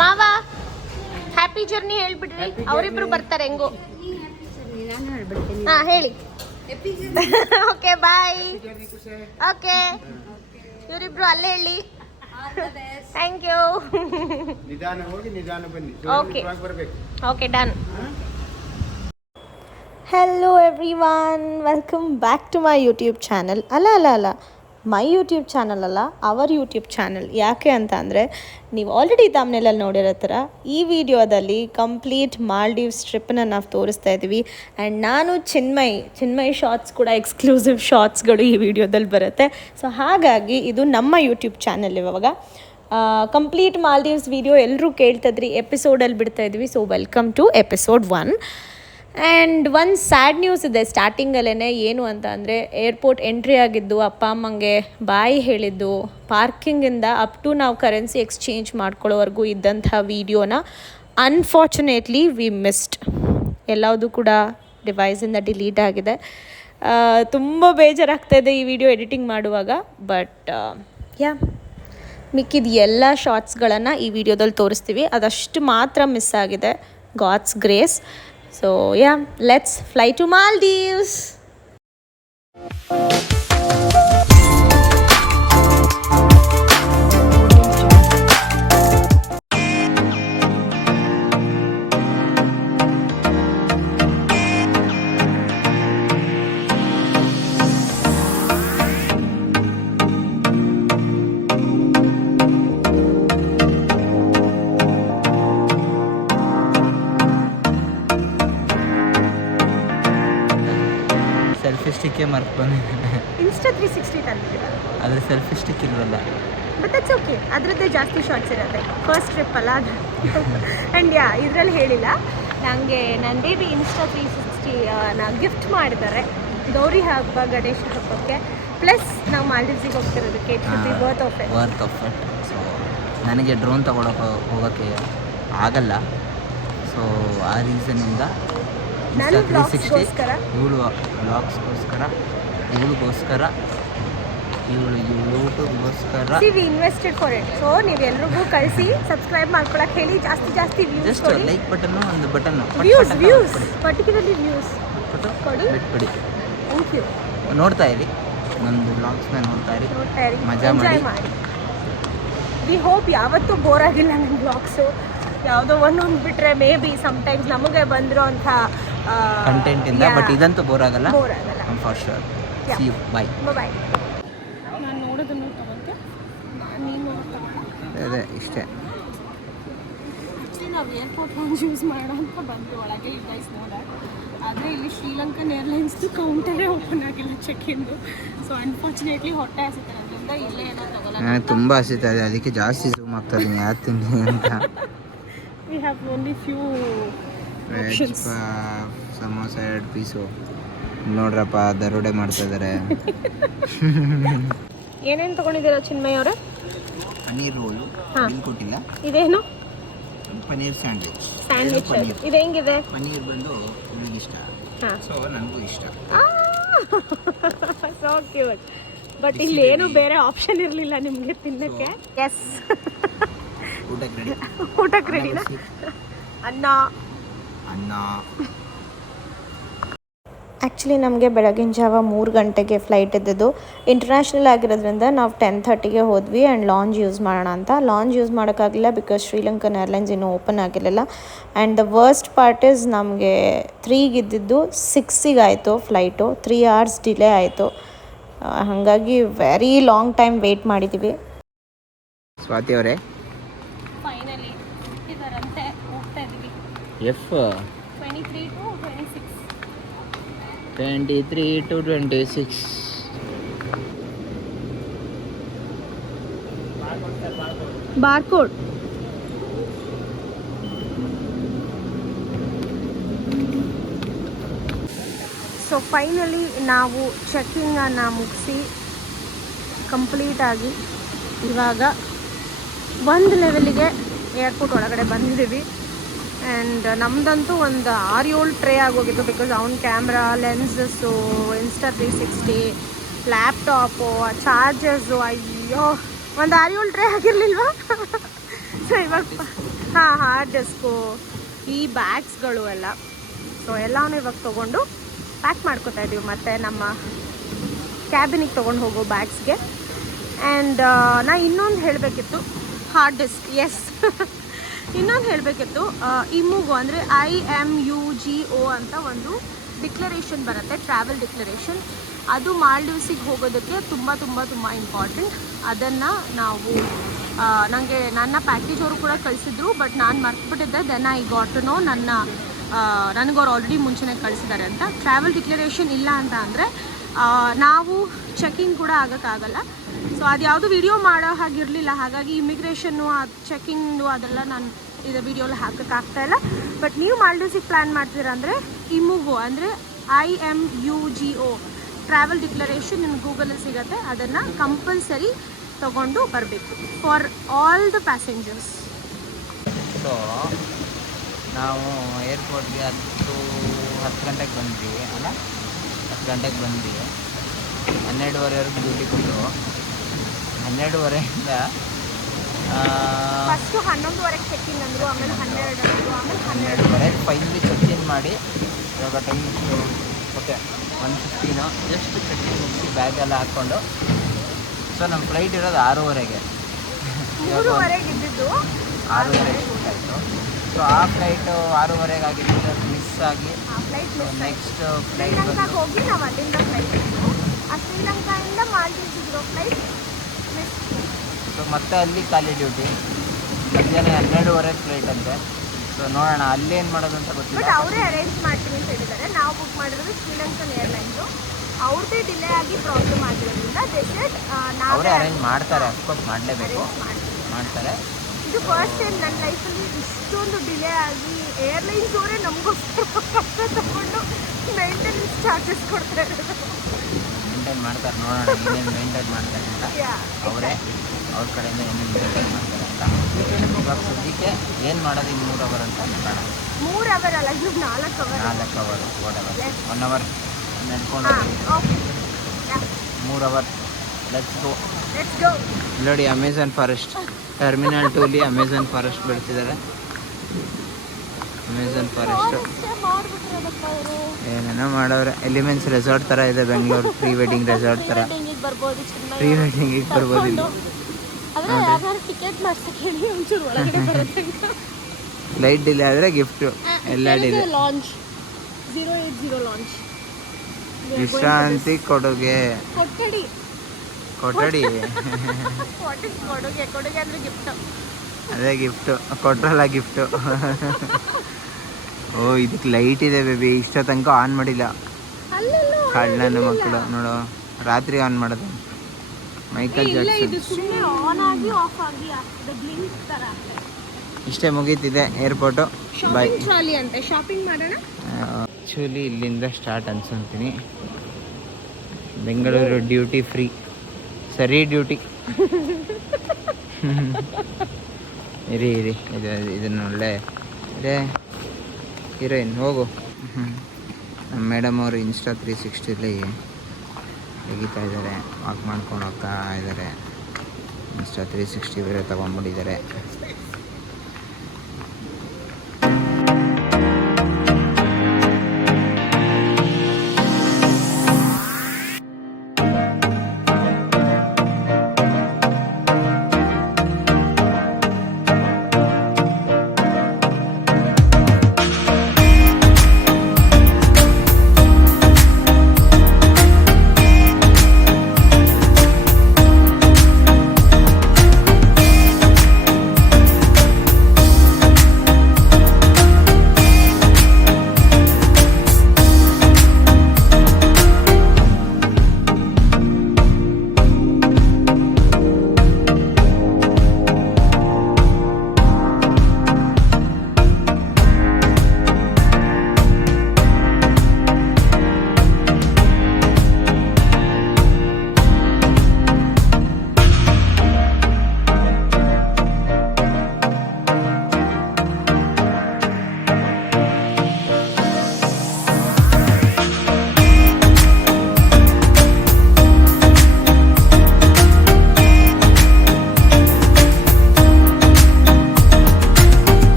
ಮಾವ happy journey ಹೇಳ್ಬಿಡ್ರಿ, ಅವರಿಬ್ರು ಬರ್ತಾರೆ ಹೆಂಗೋ. ಹಾ ಹೇಳಿ. Okay bye. ಓಕೆ ಇವರಿಬ್ರು ಅಲ್ಲೇ ಹೇಳಿ. Thank you. ನಿಧಾನ ಹೋಗಿ ನಿಧಾನ ಬನ್ನಿ. Okay done. Hello everyone, welcome back to my YouTube channel. ಅಲ್ಲ ಮೈ ಯೂಟ್ಯೂಬ್ ಚಾನಲ್ ಅಲ್ಲ, ಅವರ್ ಯೂಟ್ಯೂಬ್ ಚಾನಲ್. ಯಾಕೆ ಅಂತ ಅಂದರೆ ನೀವು ಆಲ್ರೆಡಿ ತಮ್ಮನೇಲಲ್ಲಿ ನೋಡಿರೋ ಥರ ಈ ವಿಡಿಯೋದಲ್ಲಿ ಕಂಪ್ಲೀಟ್ ಮಾಲ್ಡೀವ್ಸ್ ಟ್ರಿಪ್ಪನ್ನ ನಾವು ತೋರಿಸ್ತಾ ಇದ್ದೀವಿ. ಆ್ಯಂಡ್ ನಾನು ಚಿನ್ಮಯ್ ಶಾರ್ಟ್ಸ್ ಕೂಡ ಎಕ್ಸ್ಕ್ಲೂಸಿವ್ ಶಾರ್ಟ್ಸ್ಗಳು ಈ ವಿಡಿಯೋದಲ್ಲಿ ಬರುತ್ತೆ. ಸೊ ಹಾಗಾಗಿ ಇದು ನಮ್ಮ ಯೂಟ್ಯೂಬ್ ಚಾನಲ್. ಇವಾಗ ಕಂಪ್ಲೀಟ್ ಮಾಲ್ಡೀವ್ಸ್ ವಿಡಿಯೋ ಎಲ್ಲರೂ ಕೇಳ್ತಿದ್ರಿ, ಎಪಿಸೋಡಲ್ಲಿ ಬಿಡ್ತಾ ಇದ್ವಿ. So welcome to episode 1. And ಒಂದು ಸ್ಯಾಡ್ ನ್ಯೂಸ್ ಇದೆ ಸ್ಟಾರ್ಟಿಂಗಲ್ಲೇ. ಏನು ಅಂತ ಅಂದರೆ ಏರ್ಪೋರ್ಟ್ ಎಂಟ್ರಿ ಆಗಿದ್ದು, ಅಪ್ಪ ಅಮ್ಮಂಗೆ ಬಾಯ್ ಹೇಳಿದ್ದು, ಪಾರ್ಕಿಂಗಿಂದ ಅಪ್ ಟು ನಾವು ಕರೆನ್ಸಿ ಎಕ್ಸ್ಚೇಂಜ್ ಮಾಡ್ಕೊಳ್ಳೋವರೆಗೂ ಇದ್ದಂಥ ವೀಡಿಯೋನ ಅನ್ಫಾರ್ಚುನೇಟ್ಲಿ ವಿ ಮಿಸ್ಡ್. ಎಲ್ಲವುದು ಕೂಡ ಡಿವೈಸಿಂದ ಡಿಲೀಟ್ ಆಗಿದೆ. ತುಂಬ ಬೇಜಾರಾಗ್ತಾಯಿದೆ ಈ ವಿಡಿಯೋ ಎಡಿಟಿಂಗ್ ಮಾಡುವಾಗ. ಬಟ್ ಮಿಕ್ಕಿದ ಎಲ್ಲ ಶಾರ್ಟ್ಸ್ಗಳನ್ನು ಈ ವಿಡಿಯೋದಲ್ಲಿ ತೋರಿಸ್ತೀವಿ. ಅದಷ್ಟು ಮಾತ್ರ ಮಿಸ್ ಆಗಿದೆ, God's grace. So yeah, let's fly to Maldives. ಸ್ಟಿಕ್ಕೇ ಮರ್ತು ಬಂದಿದ್ದೀನಿ. ಇನ್ಸ್ಟಾ 360 ತಂದಿದ್ದೀರ, ಆದರೆ ಸೆಲ್ಫಿ ಸ್ಟಿಕ್ ಇರಲ್ಲ. ಬಟ್ ದಟ್ಸ್ ಓಕೆ, ಅದರದ್ದೇ ಜಾಸ್ತಿ ಶಾರ್ಟ್ಸ್ ಇರುತ್ತೆ. ಫಸ್ಟ್ ಟ್ರಿಪ್ ಅಲ್ಲ ಅದು. ಆ್ಯಂಡ್ ಇದರಲ್ಲಿ ಹೇಳಿಲ್ಲ, ನನಗೆ ನನ್ನ ಬೇಬಿ ಇನ್ಸ್ಟಾ 360 ಗಿಫ್ಟ್ ಮಾಡಿದ್ದಾರೆ ಗೌರಿ ಹಬ್ಬ, ಗಣೇಶ ಹಬ್ಬಕ್ಕೆ. ಪ್ಲಸ್ ನಾವು ಮಾಲ್ಡೀವ್ಸಿಗೆ ಹೋಗ್ತಿರೋದಕ್ಕೆ it should be worth of it. So ನನಗೆ ಡ್ರೋನ್ ಹೋಗೋಕ್ಕೆ ಆಗಲ್ಲ. ಸೊ ಆ ರೀಸನ್ನಿಂದ ನಾನು ವ್ಲಾಗ್ಸ್ಗೋಸ್ಕರ, ಇವಳು ವ್ಲಾಗ್ಸ್ಗೋಸ್ಕರ, ಇವಳಿಗೋಸ್ಕರ, ಇವಳು ಯೂಟ್ಯೂಬ್ಗೋಸ್ಕರ we invested for it. So ನೀವೆಲ್ರಿಗೂ ಕಳಿಸಿ ಸಬ್ಸ್ಕ್ರೈಬ್ ಮಾಡ್ಕೊಳಕ್ಕೆ ಹೇಳಿ. ಜಾಸ್ತಿ ವ್ಯೂಸ್ ಜಸ್ಟ್ ಲೈಕ್ ಬಟನ್ನು, ಒಂದು ಬಟನ್ನು, ವ್ಯೂಸ್ ಪರ್ಟಿಕ್ಯುಲರ್ಲಿ ವ್ಯೂಸ್ ಕೊಡಿ, ಬಿಟ್ಬಿಡಿ. Thank you. ನೋಡ್ತಾ ಇರಿ, ನಮ್ಮದು ವ್ಲಾಗ್ಸ್ನ ನೋಡ್ತಾ ಇರಿ, ಮಜಾ ಮಾಡಿ. ವಿ ಹೋಪ್ ಯಾವತ್ತೂ ಬೋರ್ ಆಗಿಲ್ಲ ನನ್ನ ವ್ಲಾಗ್ಸು. ಯಾವುದೋ ಒಂದೊಂದು ಬಿಟ್ಟರೆ ಮೇ ಬಿ ಸಮ್ಟೈಮ್ಸ್ ನಮಗೆ ಬಂದಿರೋ ಅಂಥ ಕಂಟೆಂಟಿಂದ. ಬಟ್ ಇದಂತೂ ಬೋರ್ ಆಗಲ್ಲ ಫಾರ್ ಶೋರ್. ಸಿ ಯು, ಬಾಯ್. ನಾನು ನೋಡೋದನ್ನು ತಗೊಂತೆ, ನೀನು ಅದೇ ಇಷ್ಟೇ. ಆ್ಯಕ್ಚುಲಿ ನಾವು ಏರ್ಪೋರ್ಟ್ ಲಾಂಜ್ ಯೂಸ್ ಮಾಡೋಣ ಅಂತ ಬಂದು ಒಳಗೆ ಯು ಗೈಸ್ ನೋಡ. ಆದರೆ ಇಲ್ಲಿ ಶ್ರೀಲಂಕನ್ ಏರ್ಲೈನ್ಸ್ದು ಕೌಂಟರೇ ಓಪನ್ ಆಗಿಲ್ಲ ಚೆಕ್-ಇಂದು. ಸೊ ಅನ್ಫಾರ್ಚುನೇಟ್ಲಿ ಹೊಟ್ಟೆ ಹಸಿತಾರೆ ಅದರಿಂದ ಇಲ್ಲೇ ಏನೋ ತಗೊಳ್ಳೋಣ. ನನಗೆ ತುಂಬ ಹಸಿತಾರೆ, ಅದಕ್ಕೆ ಜಾಸ್ತಿ ಝೂಮ್ ಆಗ್ತಾ ಇದ್ದೀನಿ ಯಾರು ತಿಂತೀನಿ ಅಂತ. We have only few options. Samosa 2 piece. ನೋಡ್ರಪ್ಪ, ದರೋಡೆ ಮಾಡ್ತಾ ಇದ್ದಾರೆ. ಏನೇನು ತೊಗೊಂಡಿದ್ದೀರಾ ಚಿನ್ಮಯ್ ಅವರೇ? ಪನ್ನೀರ್ ರೋಲು ಕೊಟ್ಟಿಲ್ಲ. ಇದೇನು? ಪನ್ನೀರ್ ಸ್ಯಾಂಡ್ವಿಚ್. ಇದು ಹೆಂಗಿದೆ? ಪನ್ನೀರ್ ಬಂದು ನನಗೆ ಇಷ್ಟ, ಸೊ ನನಗೂ ಇಷ್ಟ. So cute. ಬಟ್ ಇಲ್ಲಿ ಏನು ಬೇರೆ ಆಪ್ಷನ್ ಇರಲಿಲ್ಲ ನಿಮಗೆ ತಿನ್ನಕ್ಕೆ. ಎಸ್, ಊಟಕ್ಕೆ ರೆಡಿನಾ? ಅನ್ನ. ಆ್ಯಕ್ಚುಲಿ ನಮಗೆ ಬೆಳಗಿನ ಜಾವ 3 ಗಂಟೆಗೆ ಫ್ಲೈಟ್ ಇದ್ದಿದ್ದು. ಇಂಟರ್ನ್ಯಾಷನಲ್ ಆಗಿರೋದ್ರಿಂದ ನಾವು 10:30ಗೆ ಹೋದ್ವಿ. ಆ್ಯಂಡ್ ಲಾಂಜ್ ಯೂಸ್ ಮಾಡೋಣ ಅಂತ. ಲಾಂಜ್ ಯೂಸ್ ಮಾಡೋಕ್ಕಾಗಲಿಲ್ಲ ಬಿಕಾಸ್ ಶ್ರೀಲಂಕನ್ ಏರ್ಲೈನ್ಸ್ ಇನ್ನೂ ಓಪನ್ ಆಗಿರಲಿಲ್ಲ. And the worst part is ನಮಗೆ 3ಗೆ ಇದ್ದಿದ್ದು 6ಗೆ ಆಯಿತು ಫ್ಲೈಟು. 3 hours ಡಿಲೇ ಆಯಿತು. ಹಾಗಾಗಿ ವೆರಿ ಲಾಂಗ್ ಟೈಮ್ ವೆಯ್ಟ್ ಮಾಡಿದ್ದೀವಿ. ಸ್ವಾತಿ ಅವರೇ, ಫೈನಲಿ ಹುಟ್ಟಿದಾರಂತೆ, ಹೋಗ್ತಾ ಇದ್ದೀವಿ. F 23 to 26. 23 to 26. Barcode. So finally ನಾವು ಚೆಕ್ಕಿಂಗನ್ನು ಮುಗಿಸಿ ಕಂಪ್ಲೀಟಾಗಿ ಇವಾಗ ಒಂದು ಲೆವೆಲಿಗೆ ಏರ್ಪೋರ್ಟ್ ಒಳಗಡೆ ಬಂದಿದ್ದೀವಿ. ಆ್ಯಂಡ್ ನಮ್ಮದಂತೂ ಒಂದು 6-7 ಟ್ರೇ ಆಗೋಗಿತ್ತು. ಬಿಕಾಸ್ ಅವ್ನ camera, lenses, insta 360, laptop, chargers, ಅಯ್ಯೋ ಒಂದು 6-7 ಟ್ರೇ ಆಗಿರಲಿಲ್ವಾ? ಸೊ ಸೊ ಇವಾಗ ಹಾರ್ಡ್ ಡಿಸ್ಕು ಈ ಬ್ಯಾಗ್ಸ್ಗಳು ಎಲ್ಲ ಸೊ ಎಲ್ಲವನ್ನೂ ಇವಾಗ ತೊಗೊಂಡು ಪ್ಯಾಕ್ ಮಾಡ್ಕೊತಾ ಇದ್ದೀವಿ ಮತ್ತು ನಮ್ಮ ಕ್ಯಾಬಿನಿಗೆ ತೊಗೊಂಡು ಹೋಗೋ ಬ್ಯಾಗ್ಸ್ಗೆ. ಆ್ಯಂಡ್ ನಾ ಇನ್ನೊಂದು ಹೇಳಬೇಕಿತ್ತು, ಹಾರ್ಡ್ ಡಿಸ್ಕ್ ಎಸ್ ಇನ್ನೊಂದು ಹೇಳಬೇಕಿತ್ತು. ಇಮ್ಮುಗೋ ಅಂದರೆ IMUGO ಅಂತ ಒಂದು ಡಿಕ್ಲರೇಷನ್ ಬರುತ್ತೆ, ಟ್ರಾವೆಲ್ ಡಿಕ್ಲರೇಷನ್. ಅದು ಮಾಲ್ಡೀವ್ಸಿಗೆ ಹೋಗೋದಕ್ಕೆ ತುಂಬ ತುಂಬ ತುಂಬ ಇಂಪಾರ್ಟೆಂಟ್. ಅದನ್ನು ನಾವು ನನಗೆ ನನ್ನ ಪ್ಯಾಕೇಜ್ ಅವರು ಕೂಡ ಕಳಿಸಿದ್ರು, ಬಟ್ ನಾನು ಮರ್ತ್ಬಿಟ್ಟಿದ್ದೆ. Then I got to know ನನಗವ್ರು ಆಲ್ರೆಡಿ ಮುಂಚೆನೇ ಕಳಿಸಿದ್ದಾರೆ ಅಂತ. ಟ್ರಾವೆಲ್ ಡಿಕ್ಲರೇಷನ್ ಇಲ್ಲ ಅಂತ ಅಂದರೆ ನಾವು ಚೆಕಿಂಗ್ ಕೂಡ ಆಗೋಕ್ಕಾಗಲ್ಲ. ಸೊ ಅದು ಯಾವುದು ವಿಡಿಯೋ ಮಾಡೋ ಹಾಗಿರಲಿಲ್ಲ, ಹಾಗಾಗಿ ಇಮಿಗ್ರೇಷನ್ನು ಚೆಕಿಂಗು ಅದೆಲ್ಲ ನಾನು ಇದು ವಿಡಿಯೋಲಿ ಹಾಕೋಕ್ಕಾಗ್ತಾಯಿಲ್ಲ. ಬಟ್ ನೀವು ಮಾಲ್ಡೀವ್ಸಿಗೆ ಪ್ಲ್ಯಾನ್ ಮಾಡ್ತೀರ ಅಂದರೆ ಇಮ್ಮುಗೋ ಅಂದರೆ IMUGO ಟ್ರಾವೆಲ್ ಡಿಕ್ಲರೇಷನ್ ನಿಮ್ಗೆ ಗೂಗಲಲ್ಲಿ ಸಿಗುತ್ತೆ. ಅದನ್ನು ಕಂಪಲ್ಸರಿ ತೊಗೊಂಡು ಬರಬೇಕು for all the passengers. So ನಾವು ಏರ್ಪೋರ್ಟ್ಗೆ 10 ಗಂಟೆಗೆ ಬಂದ್ವಿ ಅಲ್ಲ, 10 ಗಂಟೆಗೆ ಬಂದ್ವಿ. 12:30ವರೆಗೂ ಡ್ಯೂಟಿ ಕೊಟ್ಟು 12:30ಇಂದ ಫಸ್ಟು 11:00ವರೆಗೆ ಚೆಕ್ ಇನ್ ಅಂದರು, ಆಮೇಲೆ 12 ಅಂದರು, ಆಮೇಲೆ 12:30ವರೆಗೆ ಫೈನಲಿ ಚೆಕ್ ಇನ್ ಮಾಡಿ. ಇವಾಗ time okay 1:15 just check in ಮುಗಿಸಿ ಬ್ಯಾಗೆಲ್ಲ ಹಾಕ್ಕೊಂಡು. ಸೊ ನಮ್ಮ ಫ್ಲೈಟ್ ಇರೋದು 6:30ಗೆ, 3:30 ಇದ್ದಿದ್ದು 6:30 ಆಯಿತು. ಸೊ ಆ ಫ್ಲೈಟು 6:30 ಆಗಿದ್ದರಿಂದ ಮಿಸ್ ಆಗಿ ನೆಕ್ಸ್ಟ್ ಫ್ಲೈಟ್ ಶ್ರೀಲಂಕಾಗೆ ಹೋಗಿ ನಾವು ಅಲ್ಲಿಂದ ಫ್ಲೈಟ್ ಇತ್ತು. ಆ ಶ್ರೀಲಂಕಾಯಿಂದ ಮಾಲ್ಡೀವ್ಸ್ ಇರೋ ಫ್ಲೈಟ್ ಮಿಸ್. ಸೊ ಮತ್ತೆ ಅಲ್ಲಿ ಖಾಲಿ ಡ್ಯೂಟಿ. ಮಧ್ಯಾಹ್ನ 12:30 ಫ್ಲೈಟ್ ಅಂತೆ. ಸೊ ನೋಡೋಣ ಅಲ್ಲೇನು ಮಾಡೋದು ಅಂತ ಗೊತ್ತಿಲ್ಲ. ಬಟ್ ಅವರೇ ಅರೇಂಜ್ ಮಾಡ್ತೀನಿ ಅಂತ ಹೇಳಿದ್ದಾರೆ. ನಾವು ಬುಕ್ ಮಾಡಿರೋದು ಶ್ರೀಲಂಕನ್ ಏರ್ಲೈನ್ಸು. ಅವ್ರದ್ದೇ ಡಿಲೇ ಆಗಿ ಪ್ರಾಬ್ಲಮ್ ಆಗಿರೋದ್ರಿಂದ ಅವರೇ ಅರೇಂಜ್ ಮಾಡ್ತಾರೆ. ಅಫ್ಕೋರ್ಸ್ ಮಾಡಲೇಬೇಕು, ಮಾಡ್ತಾರೆ. ಇದು ಫಸ್ಟ್ ಟೈಮ್ ನನ್ನ ಲೈಫಲ್ಲಿ ಇಷ್ಟೊಂದು ಡಿಲೇ ಆಗಿ ಏರ್ಲೈನ್ಸ್ ಅವರೇ ನಮಗೋಸ್ಕರ ತಗೊಂಡು ಮೇಂಟೆನೆನ್ಸ್ ಚಾರ್ಜಸ್ ಕೊಡ್ತಾ ಇರೋದು. ಮೇಂಟೈನ್ ಮಾಡ್ತಾರೆ, ನೋಡೋಣ ಏನೇನು ಮೇಂಟೈನ್ ಮಾಡ್ತಾರೆ ಅಂತ. ಅವರೇ ಅವ್ರ ಕಡೆಯಿಂದ ಏನೇನು ಮೇಂಟೈನ್ ಮಾಡ್ತಾರೆ ಅಂತ. ಇವಾಗ ಸದ್ಯಕ್ಕೆ ಏನು ಮಾಡೋದು ಇನ್ನು 3 ಅವರ್ ಅಂತ ನೋಡೋಣ. 3 ಅವರ್ ಅಲ್ಲ, ಇದು 4 ಅವರ್. 4 ಅವರ್, 1 ಅವರ್ ನಡ್ಕೊಂಡು 3 ಅವರ್. Let's go. ನೋಡಿ ಅಮೆಝಾನ್ ಫಾರೆಸ್ಟ್, ಟರ್ಮಿನಲ್ 2ಲಿ ಅಮೆಝಾನ್ ಫಾರೆಸ್ಟ್ ಬೆಳೆಸಿದ್ದಾರೆ. ಅಮೆಝಾನ್ ಫಾರೆಸ್ಟು ಏನೇನೋ ಮಾಡವ್ರೆ. ಎಲಿಮೆಂಟ್ಸ್ ರೆಸಾರ್ಟ್ ಥರ ಇದೆ ಬೆಂಗಳೂರು, ಪ್ರೀ ವೆಡ್ಡಿಂಗ್ ರೆಸಾರ್ಟ್ ಥರ. ಪ್ರೀ ವೆಡ್ಡಿಂಗಿಗೆ ಬರ್ಬೋದು ಇಲ್ಲಿ. ಫ್ಲೈಟ್ ಡಿಲೇ ಆದರೆ ಗಿಫ್ಟು ಎಲ್ಲ ಡಿಲೇ. ಲಾಂಚ್ 080 ಲಾಂಚ್ ವಿಶ್ರಾಂತಿ ಕೊಡುಗೆ ಕೊಠಡಿ ಕೊಠಡಿ ಕೊಡುಗೆ ಅಂದರೆ ಗಿಫ್ಟ್. ಅದೇ ಗಿಫ್ಟು ಕೊಟ್ರಲ್ಲ ಗಿಫ್ಟು. ಓ ಇದಕ್ಕೆ ಲೈಟ್ ಇದೆ ಬೇಬಿ, ಇಷ್ಟ ತನಕ ಆನ್ ಮಾಡಿಲ್ಲ. ಕಳ್ಳನ ಮಕ್ಕಳು ನೋಡು, ರಾತ್ರಿ ಆನ್ ಮಾಡೋದು. Michael Jackson. ಇಷ್ಟೇ ಮುಗೀತಿದೆ ಏರ್ಪೋರ್ಟು. ಬಾಯ್. ಟ್ರಾಲಿ ಅಂತೆ, ಶಾಪಿಂಗ್ ಮಾಡೋಣ. ಆ್ಯಕ್ಚುಲಿ ಇಲ್ಲಿಂದ ಸ್ಟಾರ್ಟ್ ಅನ್ಸಂತೀನಿ. ಬೆಂಗಳೂರು ಡ್ಯೂಟಿ ಫ್ರೀ, ಸರಿ ಡ್ಯೂಟಿ. ಇರಿ ಇದನ್ನ ಒಳ್ಳೆ ಇದೆ. ಹೀರೋಯಿನ್ ಹೋಗು. ನಮ್ಮ ಮೇಡಮ್ ಅವರು ಇನ್ಸ್ಟಾ 360ಲಿ ತೆಗಿತಾ ಇದ್ದಾರೆ, ವಾಕ್ ಮಾಡ್ಕೊಂಡು ಹೋಗ್ತಾ ಇದ್ದಾರೆ. ಇನ್ಸ್ಟಾ 360 ಬೇರೆ ತೊಗೊಂಡ್ಬಿಟ್ಟಿದ್ದಾರೆ.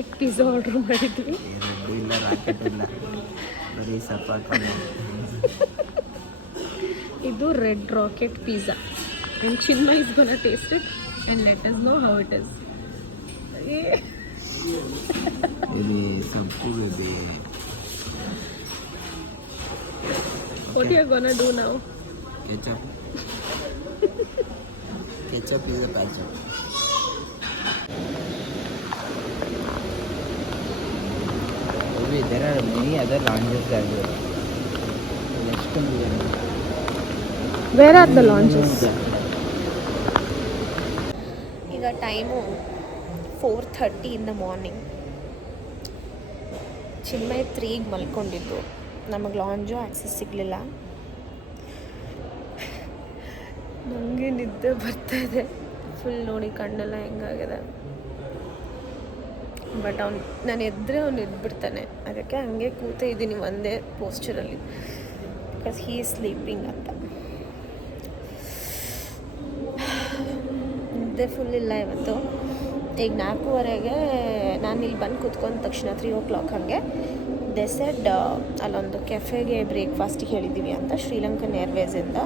ರಾಕೆಟ್ ಪಿಜ್ಜಾ ಆರ್ಡರ್ ಮಾಡಿದ್ವಿ. ರೆಡ್ ಇಲ್ಲ ರಾಕೆಟ್ ಇಲ್ಲ, ಬರೀ ಸಪ್ಪಾಕೊಂಡು. ಇದು red rocket pizza. And Chinmay is gonna taste it and let us know how it is. ಇದು ಸಪ್ಪು baby. What you are gonna do now? Ketchup. Ketchup is a ketchup. Maybe there are many other lounges as well. Where are the lounges? ಈಗ time 4:30 in the morning. Chinmay 3ಗೆ ಮಲ್ಕೊಂಡಿದ್ದು. ನಮಗೆ lounge access ಸಿಗಲಿಲ್ಲ. ನನಗೆ ನಿದ್ದೆ ಬರ್ತಾಯಿದೆ full. ನೋಡಿ ಕಣ್ಣೆಲ್ಲ ಹೆಂಗಾಗಿದೆ. But ನಾನು ಎದ್ದರೆ ಅವ್ನು ಎದ್ಬಿಡ್ತಾನೆ. ಅದಕ್ಕೆ ಹಂಗೆ ಕೂತೇ ಇದ್ದೀನಿ ಒಂದೇ ಪೋಸ್ಚರಲ್ಲಿ, ಬಿಕಾಸ್ ಹೀ ಈಸ್ ಸ್ಲೀಪಿಂಗ್ ಅಂತ. ನಿದ್ದೆ ಫುಲ್ ಇಲ್ಲ ಇವತ್ತು. ಈಗ 4:15ಗೆ ನಾನು ಇಲ್ಲಿ ಬಂದು ಕೂತ್ಕೊಂಡ ತಕ್ಷಣ 3 o'clock ಹಾಗೆ ದೆ ಸೆಡ್ ಅಲ್ಲೊಂದು ಕೆಫೆಗೆ ಬ್ರೇಕ್ಫಾಸ್ಟಿಗೆ ಹೇಳಿದ್ದೀವಿ ಅಂತ ಶ್ರೀಲಂಕನ್ ಏರ್ವೇಸಿಂದ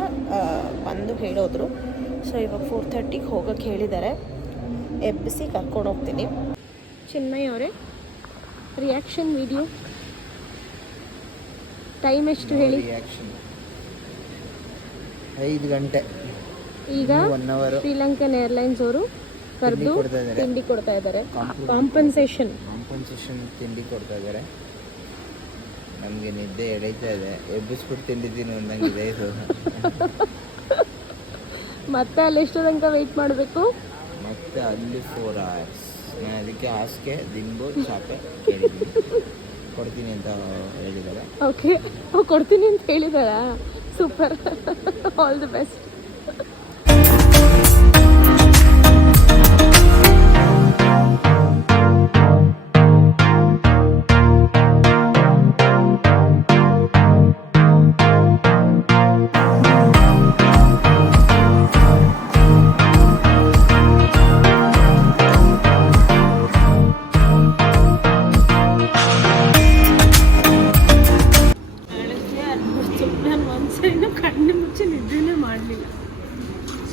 ಬಂದು ಹೇಳೋದ್ರು. ಸೊ ಇವಾಗ 4:30ಗೆ ಹೋಗೋಕ್ಕೆ ಹೇಳಿದ್ದಾರೆ. ಎಬ್ಬಿಸಿ ಕರ್ಕೊಂಡು ಹೋಗ್ತೀನಿ. ಚಿನ್ಮಯ್ ಅವರೇ, ರಿಯಾಕ್ಷನ್ ವಿಡಿಯೋ ಟೈಮ್ ಎಷ್ಟು ಹೇಳಿ? 5 ಗಂಟೆ. ಈಗ ಶ್ರೀಲಂಕನ್ ಏರ್ಲೈನ್ಸ್ ಅವರು ಕರೆದು ತಿಂಡಿ ಕೊಡ್ತಾ ಇದ್ದಾರೆ. ಕಾಂಪನ್ಸೇಷನ್ ತಿಂಡಿ ಕೊಡ್ತಾ ಇದ್ದಾರೆ. ನಮಗೆ ನಿದ್ದೆ ಎಳೀತಾ ಇದೆ, ಎಬ್ಬಿಸ್ಬಿಟ್ಟು ತಿಂದಿದ್ದೀನಿ ಅಂದಂಗಿದೆ ಇದು. ಮತ್ತೆ ಅಲ್ಲಿ ಎಷ್ಟು ತನಕ ವೆಯ್ಟ್ ಮಾಡಬೇಕು? ಮತ್ತೆ ಅಲ್ಲಿ 4 hours. ನಾನು ಅದಕ್ಕೆ ಹಾಸಿಗೆ ದಿಂಬು ಚಾಪೆ ಕೇಳಿದ್ದೀನಿ, ಕೊಡ್ತೀನಿ ಅಂತ ಹೇಳಿದ್ದಾರೆ. ಓಕೆ, ಕೊಡ್ತೀನಿ ಅಂತ ಹೇಳಿದಾರಾ? Super, all the best.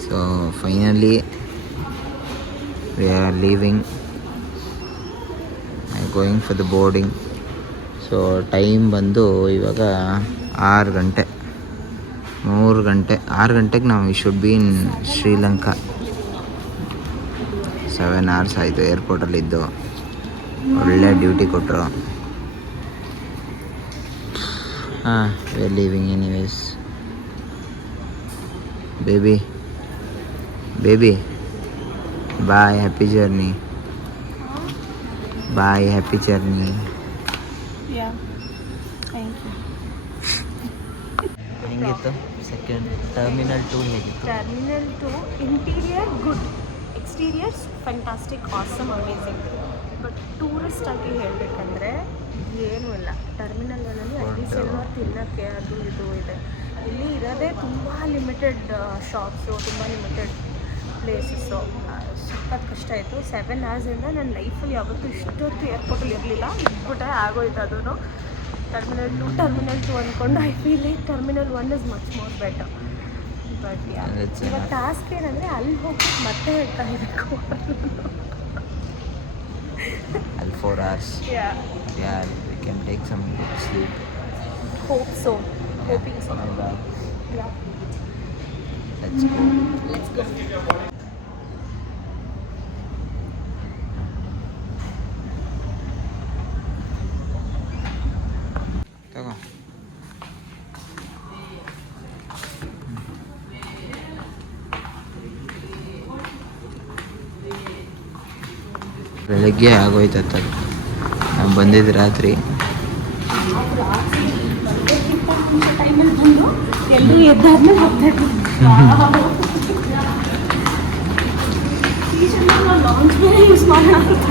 So finally we are leaving. I going for the boarding. So time ಬಂದು ಇವಾಗ 6 ಗಂಟೆ. 6 ಗಂಟೆಗೆ ನಾವು we should be in Sri Lanka. 7 hours ಆಯಿತು ಏರ್ಪೋರ್ಟಲ್ಲಿದ್ದು. ಒಳ್ಳೆ ಡ್ಯೂಟಿ ಕೊಟ್ಟರು. We are leaving anyways. Baby bye, happy journey. Bye, happy journey. ಹೆಂಗಿತ್ತು ಸೆಕೆಂಡ್ ಟರ್ಮಿನಲ್ 2? ಹೇಗಿತ್ತು? Terminal 2 interior good, exteriors fantastic, awesome, amazing. But tourist ಆಗಿ ಹೇಳಬೇಕಂದ್ರೆ ಏನೂ ಇಲ್ಲ. ಟರ್ಮಿನಲ್ 1ಅಲ್ಲಿ ಅಟ್ಲೀಸ್ಟ್ ಏನೋ ತಿನ್ನೋಕ್ಕೆ ಅದು ಇದು ಇದೆ. ಇಲ್ಲಿ ಇರೋದೇ ತುಂಬ ಲಿಮಿಟೆಡ್ ಶಾಪ್ಸು, ತುಂಬ ಲಿಮಿಟೆಡ್ ಪ್ಲೇಸಸ್ಸು. ಸಖತ್ ಕಷ್ಟ ಆಯಿತು. 7 hours ನನ್ನ ಲೈಫಲ್ಲಿ ಯಾವತ್ತೂ ಇಷ್ಟೊತ್ತು ಏರ್ಪೋರ್ಟಲ್ಲಿ ಇರಲಿಲ್ಲ. ಇಟ್ಬಿಟ್ಟೆ ಆಗೋಯ್ತು ಅದೂ. ಟರ್ಮಿನಲ್ 2 ಅಂದ್ಕೊಂಡು I feel like terminal 1 is much more better. But ಇವಾಗ ಟಾಸ್ಕ್ ಏನಂದರೆ ಅಲ್ಲಿ ಹೋಗ್ಬಿಟ್ಟು ಮತ್ತೆ ಕಾಯಬೇಕು. ಅಲ್ಲಿ 4 hours. Yeah, we can take some good sleep. Hope so. Hoping so. Yeah. Let's go. ತಗೋ. ಬೆಳಗ್ಗೆ ಆಗೋಯ್ತದ. ನಾವು ಬಂದಿದ್ದು ರಾತ್ರಿ. ಎಲ್ಲರೂ ಎದ್ದಾದ್ಮೇಲೆ ಹೋಗ್ತಾಯಿದ್ರು. ಲಾಂಚ್ ಬೇರೆ ಯೂಸ್ ಮಾಡೋಣ ಅಂತ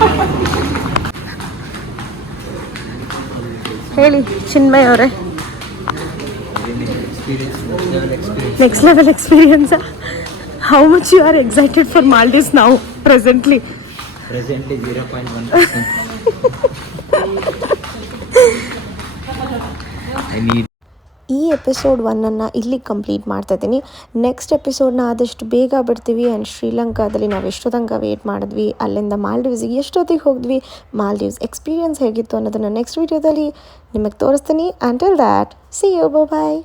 ಹೇಳಿ. ಚಿನ್ಮಯ್ ಅವರೇ, next level experience. How much you are excited for Maldives now presently? 0.1%. ಈ ಎಪಿಸೋಡ್ 1 ಇಲ್ಲಿಗೆ ಕಂಪ್ಲೀಟ್ ಮಾಡ್ತಾ ಇದ್ದೀನಿ. ನೆಕ್ಸ್ಟ್ ಎಪಿಸೋಡ್ನ ಆದಷ್ಟು ಬೇಗ ಬಿಡ್ತೀವಿ. ಆ್ಯಂಡ್ ಶ್ರೀಲಂಕಾದಲ್ಲಿ ನಾವು ಎಷ್ಟೋ ತನಕ ವೇಟ್ ಮಾಡಿದ್ವಿ, ಅಲ್ಲಿಂದ ಮಾಲ್ಡೀವ್ಸಿಗೆ ಎಷ್ಟೊತ್ತಿಗೆ ಹೋದ್ವಿ, ಮಾಲ್ಡೀವ್ಸ್ ಎಕ್ಸ್ಪೀರಿಯನ್ಸ್ ಹೇಗಿತ್ತು ಅನ್ನೋದನ್ನು ನೆಕ್ಸ್ಟ್ ವೀಡಿಯೋದಲ್ಲಿ ನಿಮಗೆ ತೋರಿಸ್ತೀನಿ. Until that see you, bye.